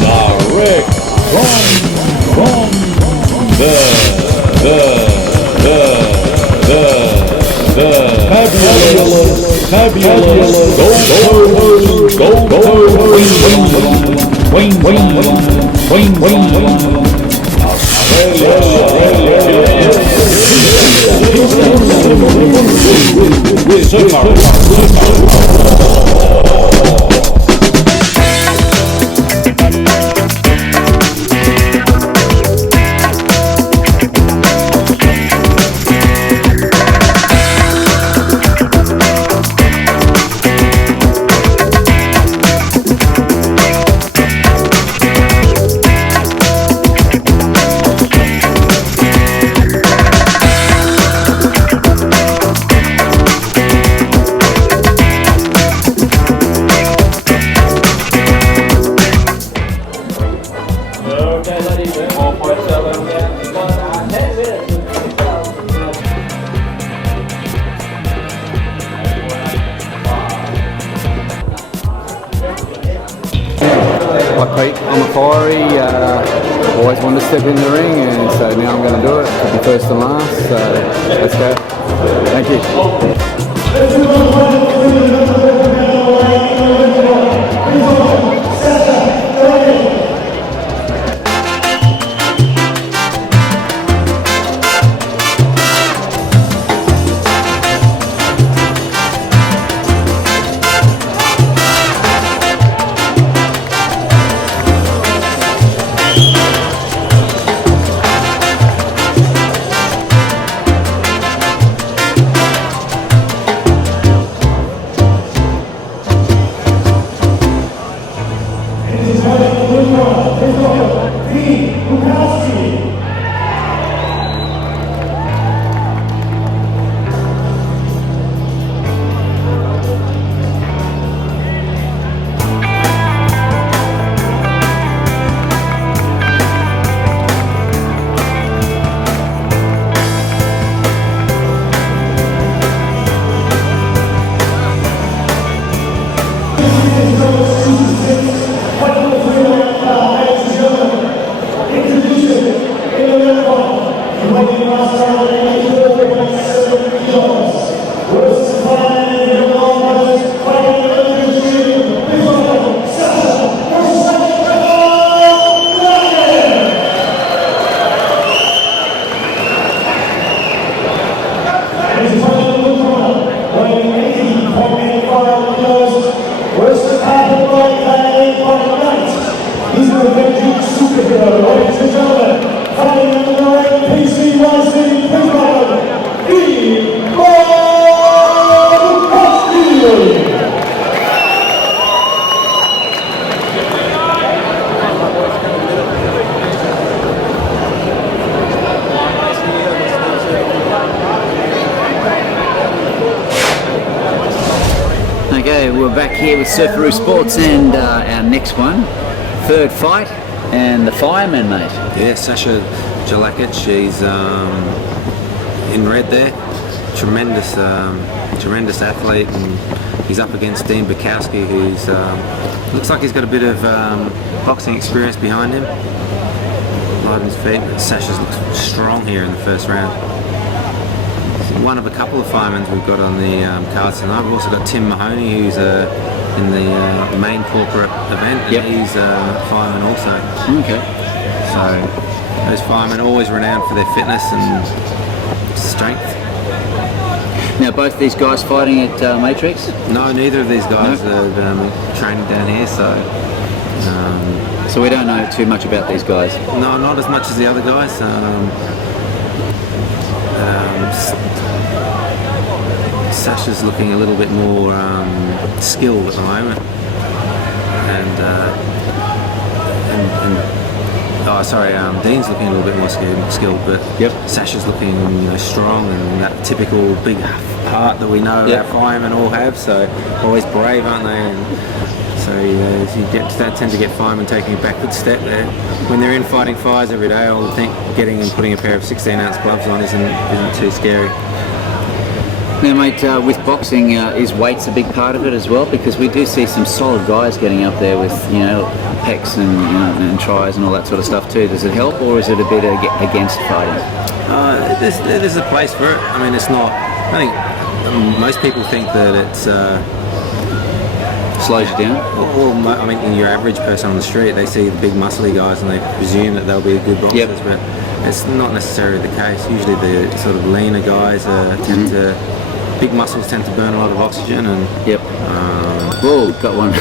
direct from the fabulous I'm a fiery, always wanted to step in the ring, and so now I'm going to do it. Could be first and last, so let's go. Thank you. Okay, we're back here with Surfaroo Sports and our next one, third fight, and the fireman, mate. Yeah, Sasha Hollioake, she's in red there. Tremendous athlete, and he's up against Dean Bukowski, who's looks like he's got a bit of boxing experience behind him. Light on his feet. Sasha's looks strong here in the first round. One of a couple of firemen we've got on the cards tonight. We've also got Tim Mahoney, who's in the main corporate event, and he's a fireman also. Okay. So those firemen are always renowned for their fitness and strength. Now, both these guys fighting at Matrix? No, neither of these guys are training down here, so... so we don't know too much about these guys? No, not as much as the other guys. Sasha's looking a little bit more skilled at the moment, Dean's looking a little bit more skilled, but Sasha's looking strong, and that typical big heart that we know our firemen all have. So always brave, aren't they? And so you tend to get firemen taking a backward step there. When they're in fighting fires every day, I would think getting and putting a pair of 16-ounce gloves on isn't too scary. Now, mate, with boxing, is weights a big part of it as well? Because we do see some solid guys getting up there with, pecs and, and tries and all that sort of stuff too. Does it help, or is it a bit against fighting? There's a place for it. I mean, it's not. I think most people think that it's Slows you down? well, I mean, in your average person on the street, they see the big muscly guys and they presume that they'll be good boxers, Yep. but it's not necessarily the case. Usually the sort of leaner guys tend to, big muscles tend to burn a lot of oxygen, and Yep. Whoa, got one.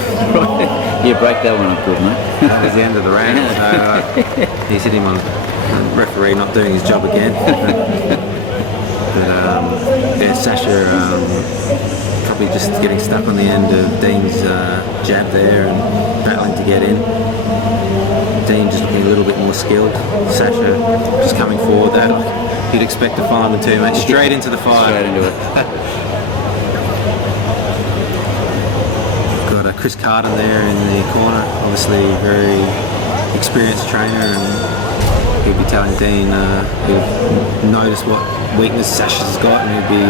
You break that one up good, mate. that was the end of the round. So he's hit him on referee not doing his job again. But yeah, Sasha probably just getting stuck on the end of Dean's jab there and battling to get in. Dean just looking a little bit more skilled. Sasha just coming forward there. You'd expect a 5 and 2, mate. Straight into the fire. Straight into it. Got Chris Carden there in the corner. Obviously very experienced trainer, and he'd be telling Dean, he'd notice what weakness Sasha's got, and he'd be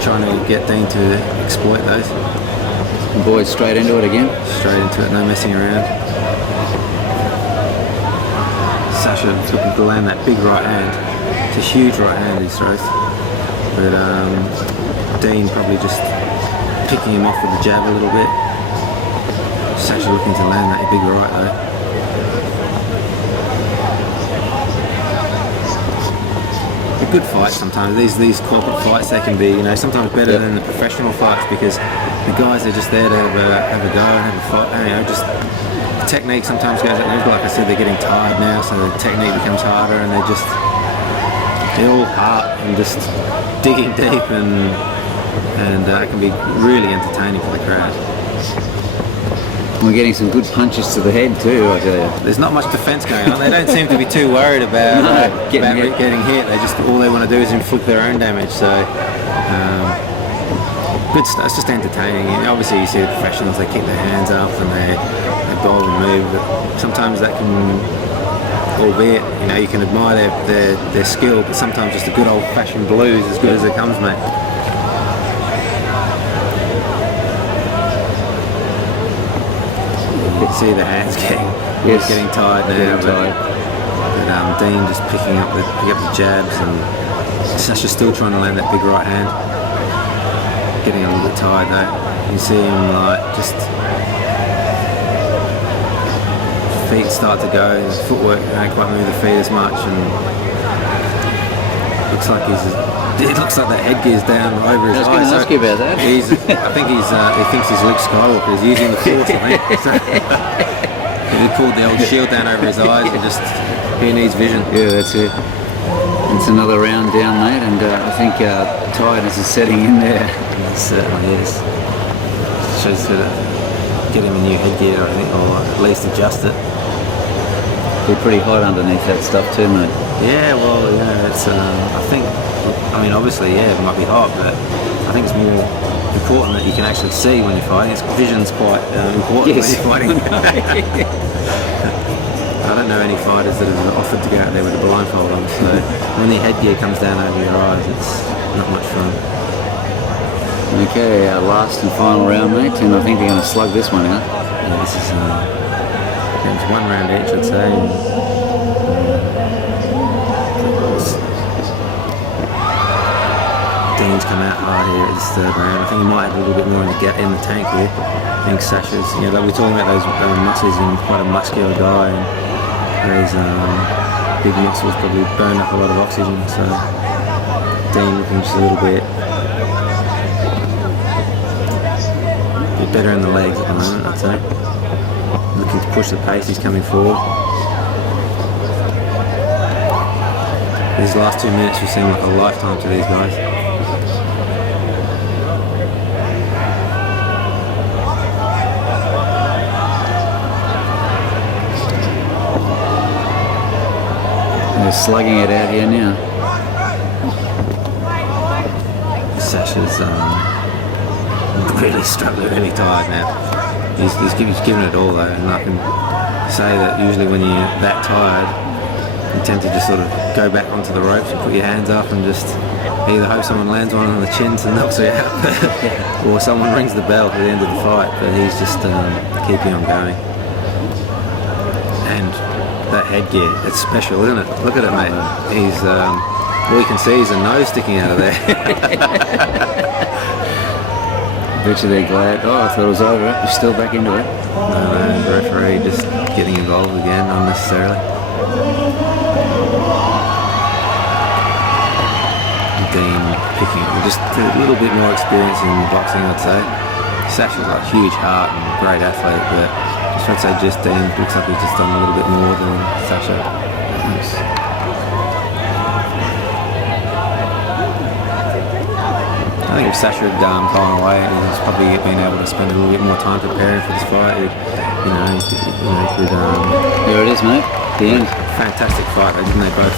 trying to get Dean to exploit those. And boys, straight into it again. Straight into it, no messing around. Sasha looking to land that big right hand. It's a huge right hand he throws. But Dean probably just picking him off with the jab a little bit. Sasha looking to land that big right though. A good fight sometimes. These corporate fights, they can be, sometimes better than the professional fights, because the guys are just there to have a go and have a fight. Just the technique sometimes goes out. Like I said, they're getting tired now, so the technique becomes harder, and they're all heart and just digging deep, and it can be really entertaining for the crowd. We're getting some good punches to the head too, I tell you. There's not much defence going on. They don't seem to be too worried about getting hit. All they want to do is inflict their own damage. So good stuff. It's just entertaining. Obviously, you see the professionals. They keep their hands up and they bowl and move. But sometimes that can, albeit you can admire their skill, but sometimes just a good old-fashioned blues as good as it comes, mate. You can see the hands getting tired now. But Dean just picking up the jabs, and Sasha's still trying to land that big right hand. Getting a little bit tired though. You see him just feet start to go. His footwork can't quite move the feet as much, and it looks like that headgear's down over his eyes. I was going to ask you about that. I think he thinks he's Luke Skywalker. He's using the force, I think. So, he pulled the old shield down over his eyes, and he needs vision. Yeah, that's it. It's another round down, mate, and I think tiredness is setting in there. It certainly is. Shows that get him a new headgear, I think, or at least adjust it. Be pretty hot underneath that stuff too, mate. Yeah, well, it's. Obviously, it might be hot, but I think it's more important that you can actually see when you're fighting. Vision's quite important when you're fighting. I don't know any fighters that have offered to go out there with a blindfold on, so when the headgear comes down over your eyes, it's not much fun. Okay, our last and final round, mate, and I think they're going to slug this one out. Yeah, this is it's one round each, I'd say. Dean's come out hard here at this third round. I think he might have a little bit more in the tank here. I think Sasha's, we're talking about those muscles, and quite a muscular guy, and those big muscles probably burn up a lot of oxygen, so Dean looking just a little bit better in the legs at the moment, I'd say. Looking to push the pace, he's coming forward. These last 2 minutes will seem like a lifetime to these guys. They're slugging it out here now. Sasha's really struggling, really tired now. He's giving it all though, and I can say that usually when you're that tired, you tend to just sort of go back onto the ropes and put your hands up and just either hope someone lands one on the chins and knocks her out, or someone rings the bell at the end of the fight. But he's just keeping on going. And that headgear, it's special, isn't it? Look at it, mate. He's all you can see is a nose sticking out of there. Bet you they're glad. Oh, I thought it was over. You're still back into it. No, the referee just getting involved again unnecessarily. Dean picking just a little bit more experience in boxing, I'd say. Sasha's got a huge heart and great athlete, but I'd say just Dean looks like he's just done a little bit more than Sasha. Nice. I think if Sasha had gone away, he's probably been able to spend a little bit more time preparing for this fight. There it is, mate. The end. Fantastic fight, didn't they both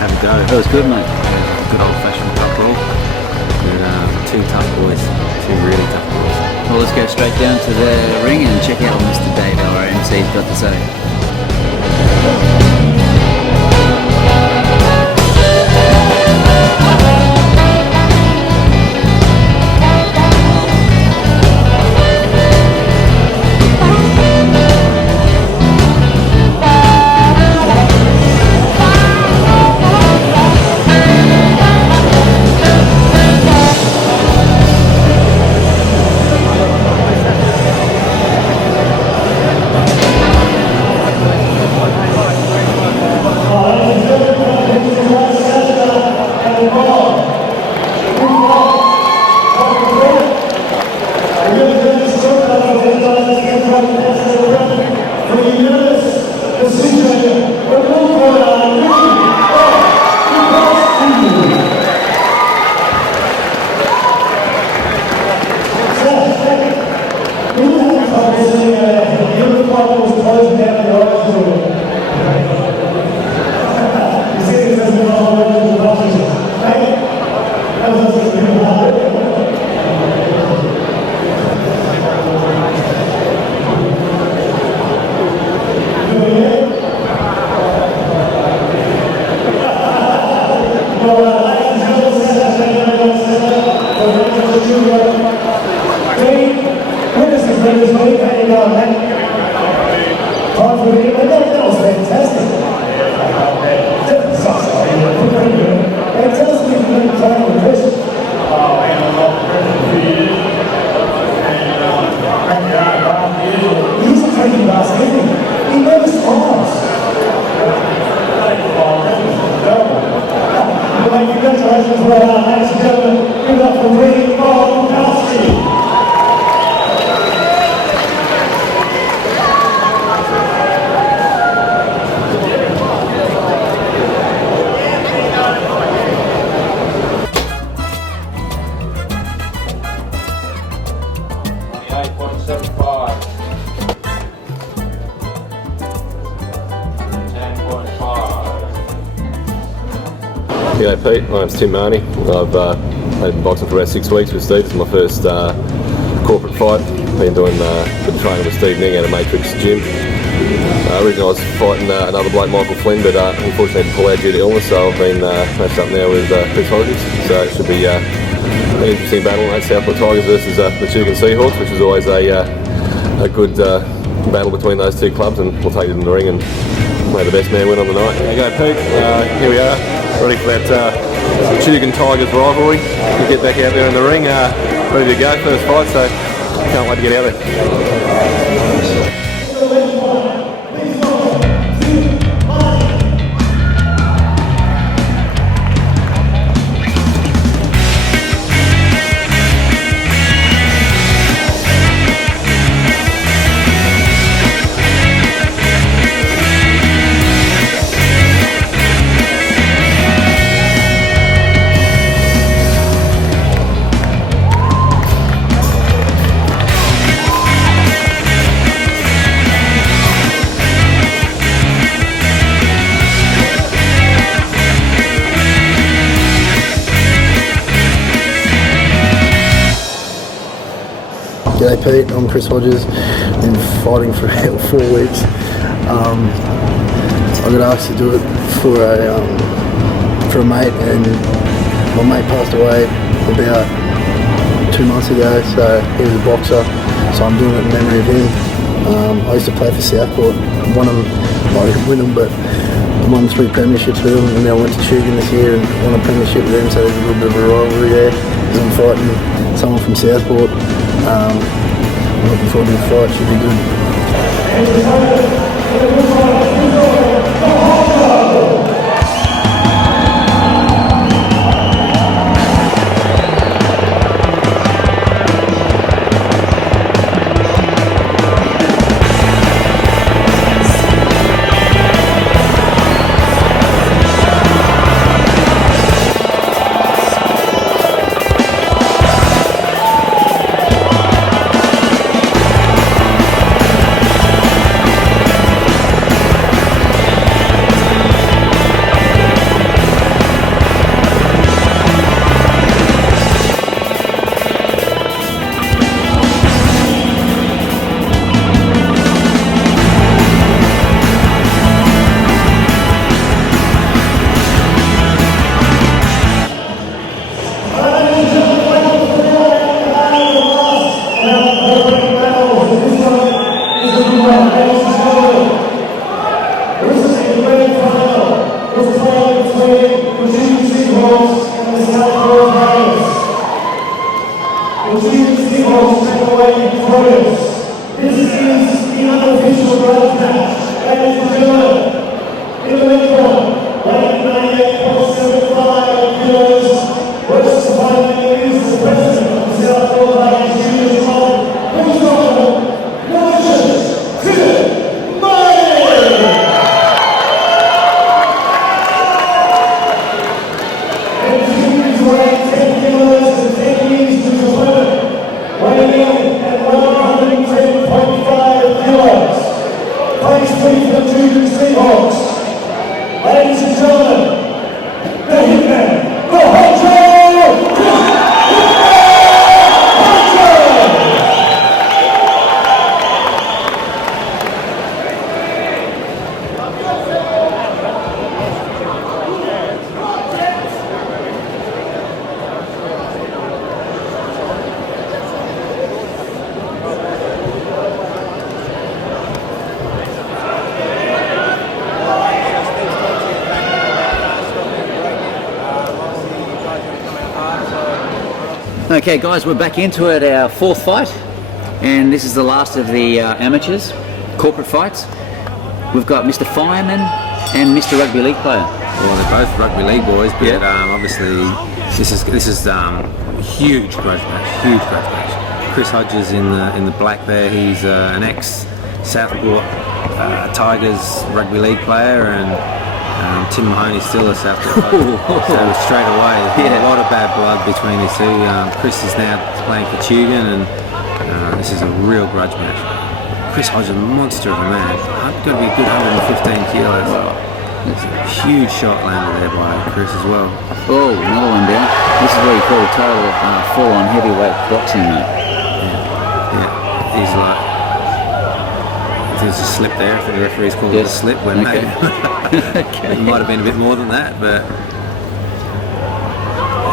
have a go? That was good, mate. Good old-fashioned top roll. Two tough boys, two really tough boys. Well, let's go straight down to the ring and check out what Mr. Dave, our MC's got to say. G'day Pete, my name's Tim Marnie. I've been boxing for about 6 weeks with Steve. This is my first corporate fight. Been doing a bit of training with Steve Ning at a Matrix gym. Originally I was fighting another bloke, Michael Flynn, but unfortunately had to pull out due to illness, so I've been matched up now with Chris Hodges. So it should be an interesting battle. That's Southport Tigers versus the Tugan Seahawks, which is always a good battle between those two clubs, and we'll take it in the ring and may the best man win on the night. There you go, Pete. Here we are, ready for that Tugan Tigers rivalry. We'll get back out there in the ring, ready to go, first fight, so can't wait to get out there. G'day Pete, I'm Chris Hodges. Been fighting for about 4 weeks. I got asked to do it for a mate, and my mate passed away about 2 months ago, so he was a boxer, so I'm doing it in memory of him. I used to play for Southport, won them, I didn't win them, but I won 3 premierships with them, and then I went to Tugan this year and won a premiership with them, so there's a little bit of a rivalry there, because I'm fighting someone from Southport. I'm looking forward to the fight, should be good. Okay guys, we're back into it, our 4th fight, and this is the last of the amateurs, corporate fights. We've got Mr. Fireman and Mr. Rugby League player. Well, they're both rugby league boys, but obviously this is huge grudge match, huge grudge match. Chris Hodges in the black there, he's an ex-Southport Tigers rugby league player, and Tim Mahoney's still a Southport player. So straight away, a lot of bad blood between these two. Chris is now playing for Tugan, and this is a real grudge match. Chris Hodges, a monster of a man. Got to be a good 115 kilos. It's a huge shot landed there by Chris as well. Oh, another one down. This is what you call a total full-on heavyweight boxing, mate. Yeah, he's like, there's a slip there. I think the referee's called it a slip when maybe it might have been a bit more than that, but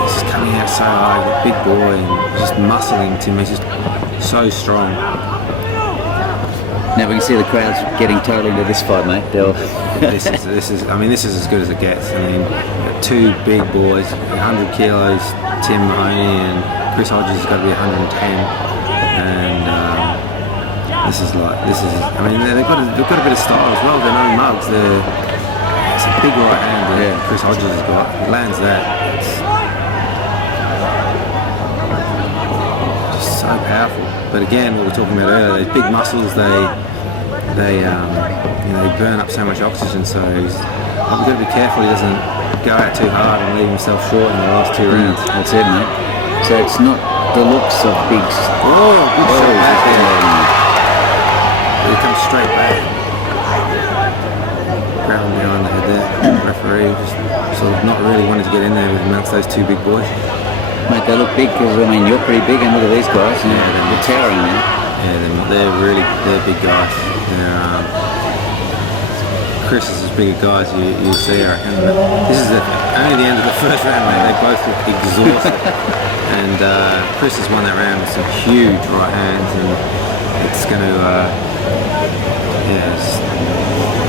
he's just coming out so high, a big boy, and just muscling Tim. He's just so strong. Now we can see the crowd's getting totally into this fight, mate. This is as good as it gets. I mean, 2 big boys, 100 kilos, Tim Mahoney, and Chris Hodges has got to be 110, and This is. I mean, they've got a bit of style as well. They're no mugs. It's a big right hand that Chris Hodges has got. He lands that. It's just so powerful. But again, what we were talking about earlier, those big muscles, they burn up so much oxygen. So we've got to be careful he doesn't go out too hard and leave himself short in the last 2 rounds. That's it, mate. So it's not the looks of big. Oh, good shot back there. He comes straight back. Grab him behind the head there. Referee just sort of not really wanting to get in there with amongst those 2 big boys. Mate, they look big because, I mean, you're pretty big, and look at these guys. They're towering, man. Yeah, they're big guys. Chris is as big a guy as you see, I reckon. This is only the end of the first round, mate. They both look exhausted. And Chris has won that round with some huge right hands, and it's going to it's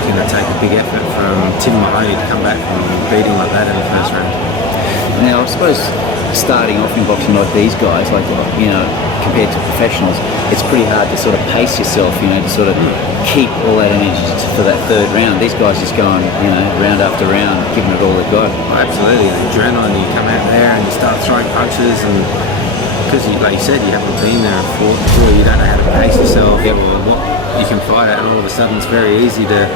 going to take a big effort from Tim Mahoney to come back from beating like that in the first round. Now, I suppose starting off in boxing like these guys, like, you know, compared to professionals, it's pretty hard to sort of pace yourself, you know, to sort of keep all that energy for that third round. These guys just going, you know, round after round, giving it all they've got. Oh, absolutely, the adrenaline, you come out there and you start throwing punches, and because, like you said, you haven't been there before, you don't know how to pace yourself or what you can fight at, and all of a sudden it's very easy to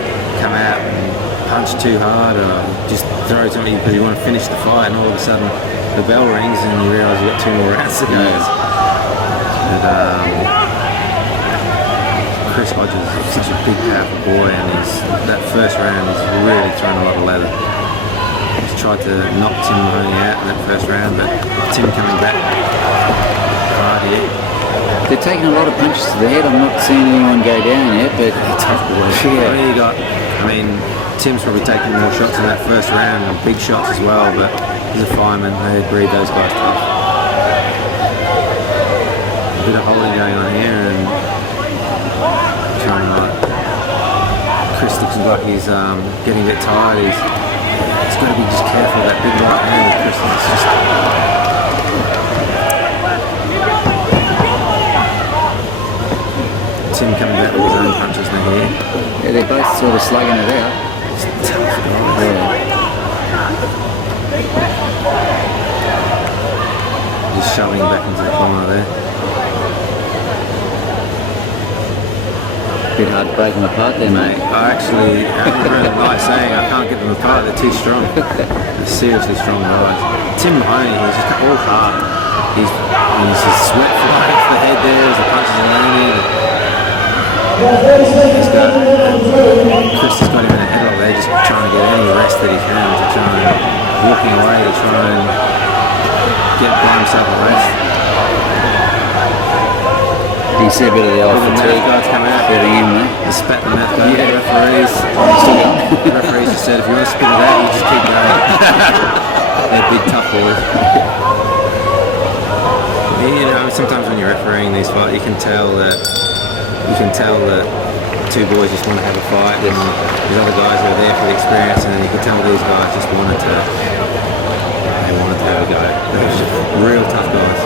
come out and punch too hard or just throw something because you want to finish the fight, and all of a sudden the bell rings and you realise you've got 2 more rounds to go. But Chris Hodges is such a big, powerful boy, and that first round he's really thrown a lot of leather. He's tried to knock Tim Mahoney out in that first round, but Tim coming back hard here. They're taking a lot of punches to the head. I'm not seeing anyone go down yet, but Tough boys. yeah. I mean, Tim's probably taking more shots in that first round, and big shots as well, but he's a fireman. They breed those guys tough. A bit of holding going on here, and trying to Chris looks like he's getting a bit tired. He's got to be just careful of that big right hand of Chris. It's just Tim coming back with his own punches now here. Yeah, they're both sort of slugging it out. It's tough guys. Yeah. Just shoving him back into the corner there. Bit hard to break them apart there, mate. I remember the guy saying I can't get them apart, they're too strong. They're seriously strong guys. Tim Mahoney, he's just all heart. He's sweat flying off the head there as the punches are landing. Chris has got him in a headlock there, just trying to get any rest that he can to try and walking away to try and buy himself a rest. You see a bit of the old fatigue guys come out, getting in there. They spat the mouth over the referees. The referees just said, if you want to spit it out, you just keep going. They're big, tough boys. You know, sometimes when you're refereeing these fights, you can tell that two boys just want to have a fight, and these other guys are there for the experience, and then you can tell these guys just wanted to have a go. They're just real tough guys.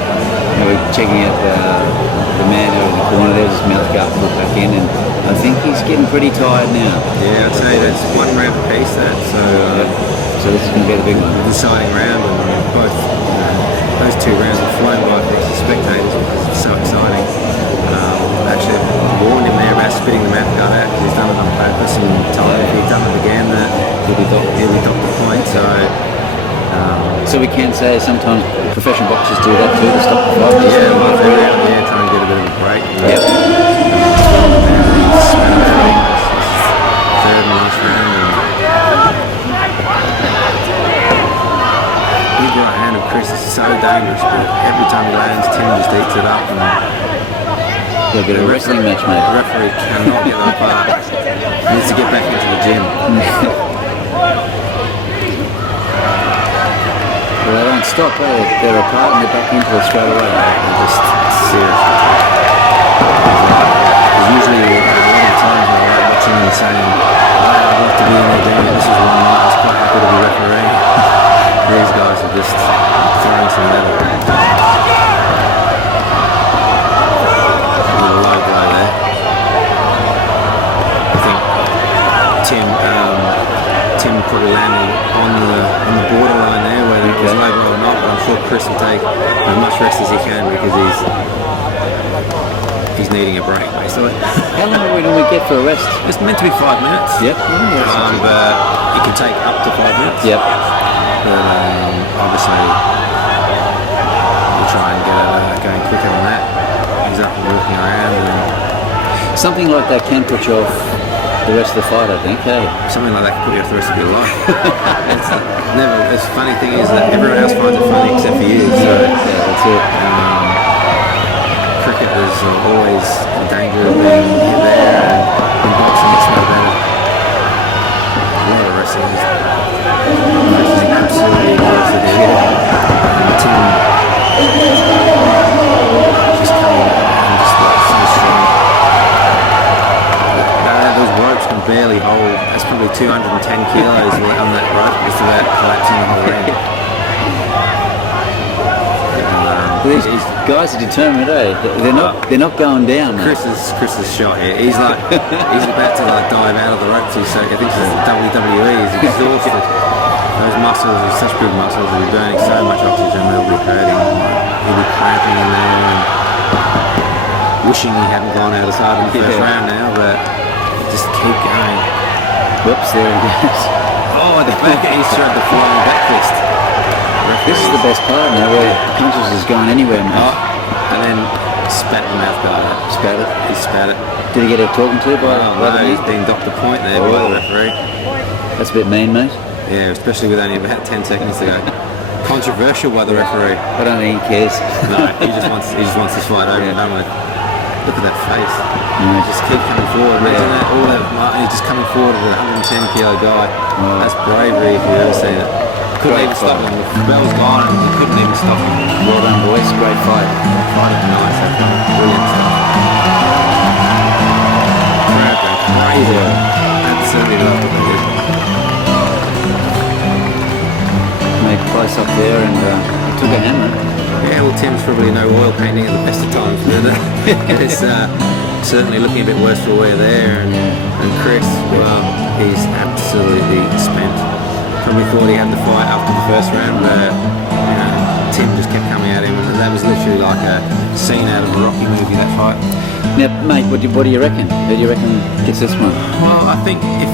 You know, we're checking out the man over in the corner there, just mouth guard put back in, and I think he's getting pretty tired now. Yeah, I'd say that's 1 round apiece, So this is going to be the big one. Deciding round, and both those 2 rounds have flown by for the spectators because it's so exciting. Actually warned him there about spitting the mouth guard out because he's done it on purpose, and told him if he'd done it again that he'll be docked the point. So we can say sometimes professional boxers do that too, to stop the fight. Yeah, might go out there, try and get a bit of a break. Yep. Third and last round. Big right hand of Chris is so dangerous, but every time he lands, Tim just eats it up. And a bit of a wrestling match, mate. The referee cannot get them apart. He needs to get back into the gym. Well, they don't stop, they're apart and they're back into it straight away. They're just seriously. There's usually a lot of times when I'm watching and saying, I'd love to be in there doing it. This is one night, I was quite happy to be refereeing. These guys are just throwing some leather. Low blow there. I think Tim probably landed on the borderline there, whether it was low blow or not. But I'm sure Chris will take as much rest as he can because he's needing a break basically. How long do we get for a rest? It's meant to be 5 minutes. Yep. But you can take up to 5 minutes. Yep. But obviously we'll try and get it going quicker than that. He's up and walking around, and something like that can put you off the rest of the fight, I think. Hey, something like that can put you off the rest of your life. The funny thing is that everyone else finds it funny except for you. So that's it. Cricket is always in danger of being hit there, and in boxing it's no better. Chris is absolutely exhausted here. And Tim just coming and just like so strong. Those ropes can barely hold. That's probably 210 kilos on that rope just about collapsing the whole ring. These guys are determined, eh? They're not going down. Chris is shot here. He's like he's about to like dive out of the ropes. He's I think this is WWE. He's exhausted. Those muscles are such big muscles. They'll be burning so much oxygen. They'll be hurting. He'll be cramping in there and wishing he hadn't gone outside in the first round now. But just keep going. Whoops, there he goes. Oh, the back he's thrown the flying back fist. This is the best part now, where punches is going anywhere, mate. Oh, and then spat the mouth guard out. Spat it. He spat it. Did he get a talking to by Oh, the no, he's man? been docked a point there by the referee. That's a bit mean, mate. Yeah, especially with only about 10 seconds to go. Controversial by the referee. I don't think he cares. No, he just wants this fight over and done with. Look at that face. Yeah. Just keep coming forward. Imagine that, all that, he's just coming forward with a 110 kilo guy. Wow. That's bravery if you've ever seen it. Couldn't even stop him. The bell was gone and he couldn't even stop him. Well done, boys. Great fight. Fighting nice, brilliant stuff. Crowd going crazy. Absolutely loved what they did. Made close up there and took a hammer. Yeah, well, Tim's probably no oil painting at the best of times, but it's certainly looking a bit worse for wear there. And Chris, well, he's absolutely spent. Probably thought he had the fight after the first round, but Tim just kept coming at him, and that was literally like a scene out of a Rocky movie, that fight. Now, mate, what do you reckon? Who do you reckon gets this one? Well, I think if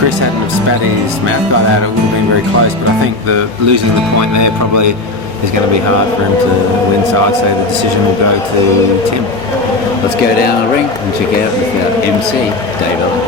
Chris hadn't have spat his mouth guard out, it would have been very close. But I think losing the point there probably is going to be hard for him to win. So I'd say the decision will go to Tim. Let's go down the ring and check out with our MC, Dave Allen.